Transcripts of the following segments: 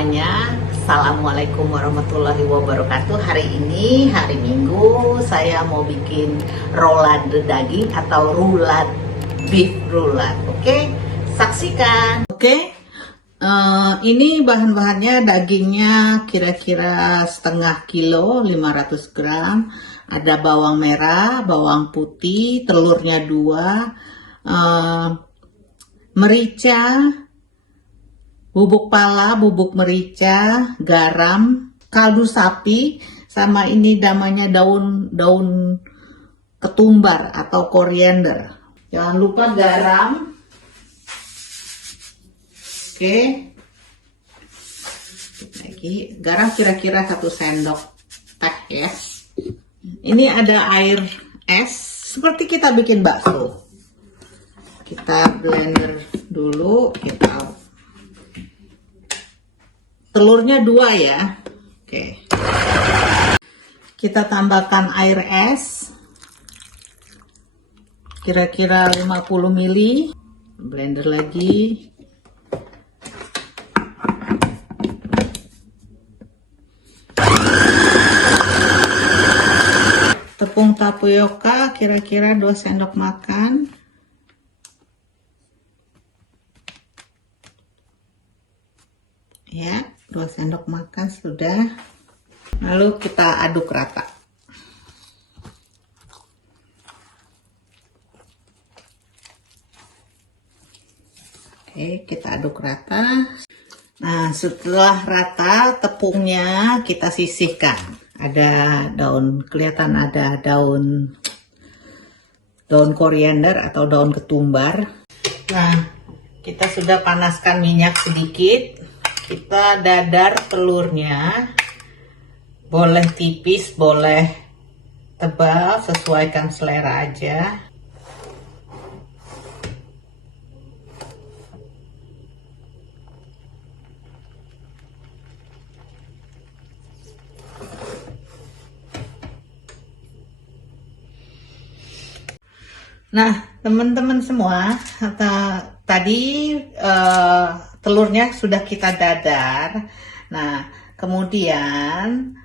semuanya. Assalamualaikum warahmatullahi wabarakatuh. Hari ini hari Minggu, saya mau bikin rolade daging atau roulade beef roulade. Oke, saksikan. Oke, ini bahan-bahannya, dagingnya kira-kira setengah kilo, 500 gram. Ada bawang merah, bawang putih, telurnya 2, merica, bubuk pala, bubuk merica, garam, kaldu sapi, sama ini namanya daun ketumbar atau koriander. Jangan lupa garam. Oke. Lagi garam kira-kira 1 sendok teh ya. Ini ada air es seperti kita bikin bakso. Kita blender dulu, telurnya 2 ya. Oke. Kita tambahkan air es. Kira-kira 50 ml. Blender lagi. Tepung tapioka kira-kira 2 sendok makan. Ya, 2 sendok makan sudah. Lalu kita aduk rata. Oke, kita aduk rata. Nah, setelah rata, tepungnya kita sisihkan. Ada daun, kelihatan ada daun koriander atau daun ketumbar. Nah, kita sudah panaskan minyak sedikit. Kita dadar telurnya, boleh tipis, boleh tebal, sesuaikan selera aja. Nah, teman-teman semua, tadi telurnya sudah kita dadar. Nah, kemudian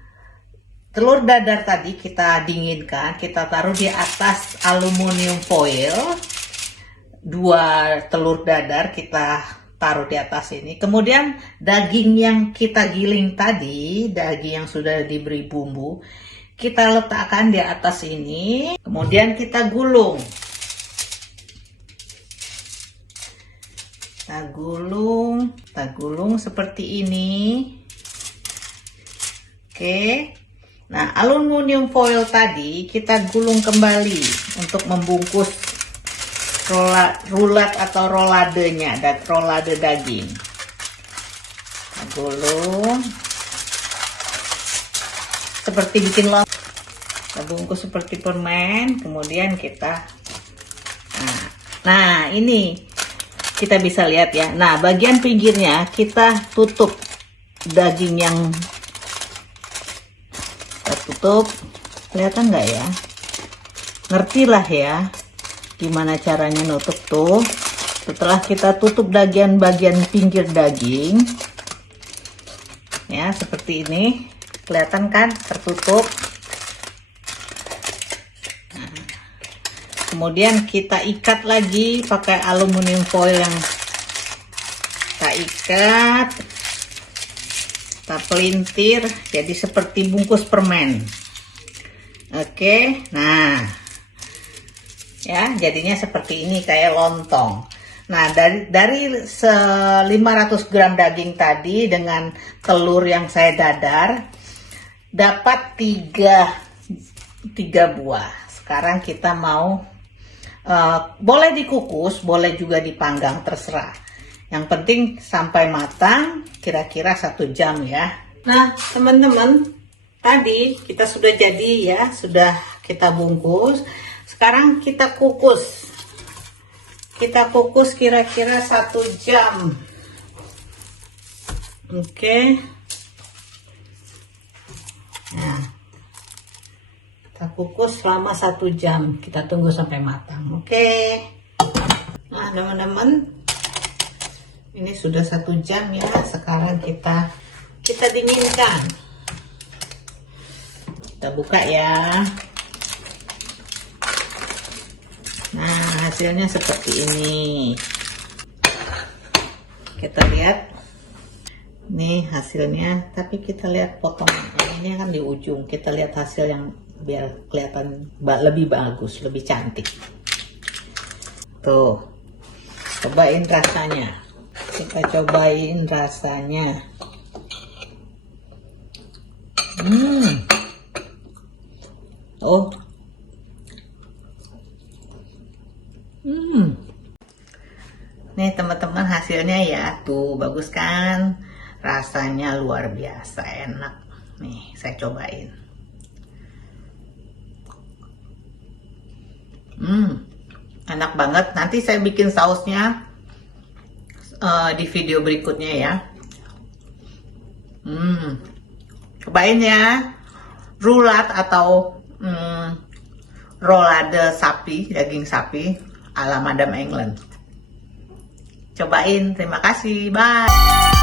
telur dadar tadi kita dinginkan, kita taruh di atas aluminium foil. 2 telur dadar kita taruh di atas ini. Kemudian daging yang kita giling tadi, daging yang sudah diberi bumbu, kita letakkan di atas ini. Kemudian kita gulung. Kita gulung seperti ini. Oke. Nah, aluminium foil tadi kita gulung kembali untuk membungkus roulade atau roladenya, rolade daging. Kita gulung seperti bikin lontong. Kita bungkus seperti permen, kemudian kita nah ini kita bisa lihat ya. Nah, bagian pinggirnya kita tutup daging yang kita tutup. Kelihatan nggak ya? Ngertilah ya gimana caranya nutup tuh. Setelah kita tutup bagian pinggir daging ya, seperti ini. Kelihatan kan tertutup. Kemudian kita ikat lagi pakai aluminium foil yang kita ikat, kita pelintir jadi seperti bungkus permen. Oke, nah ya jadinya seperti ini kayak lontong. Nah, dari 500 gram daging tadi dengan telur yang saya dadar dapat 3 buah. Sekarang kita mau boleh dikukus, boleh juga dipanggang, terserah. Yang penting sampai matang, kira-kira 1 jam ya. Nah, teman-teman, tadi kita sudah jadi ya, sudah kita bungkus. Sekarang kita kukus. Kita kukus kira-kira 1 jam. Oke. Nah, kita kukus selama 1 jam. Kita tunggu sampai matang. Oke. Nah, teman-teman, ini sudah 1 jam ya. Sekarang kita kita dinginkan. Kita buka ya. Nah, hasilnya seperti ini. Kita lihat. Nih hasilnya, tapi kita lihat potongan ini kan di ujung. Kita lihat hasil yang biar kelihatan lebih bagus, lebih cantik. Tuh, cobain rasanya. Kita cobain rasanya. Oh. Nih teman-teman hasilnya ya, tuh bagus kan? Rasanya luar biasa enak. Nih saya cobain. Enak banget. Nanti saya bikin sausnya di video berikutnya ya. Cobain ya. Rulat atau rolade sapi, daging sapi ala Madam England. Cobain, terima kasih, bye.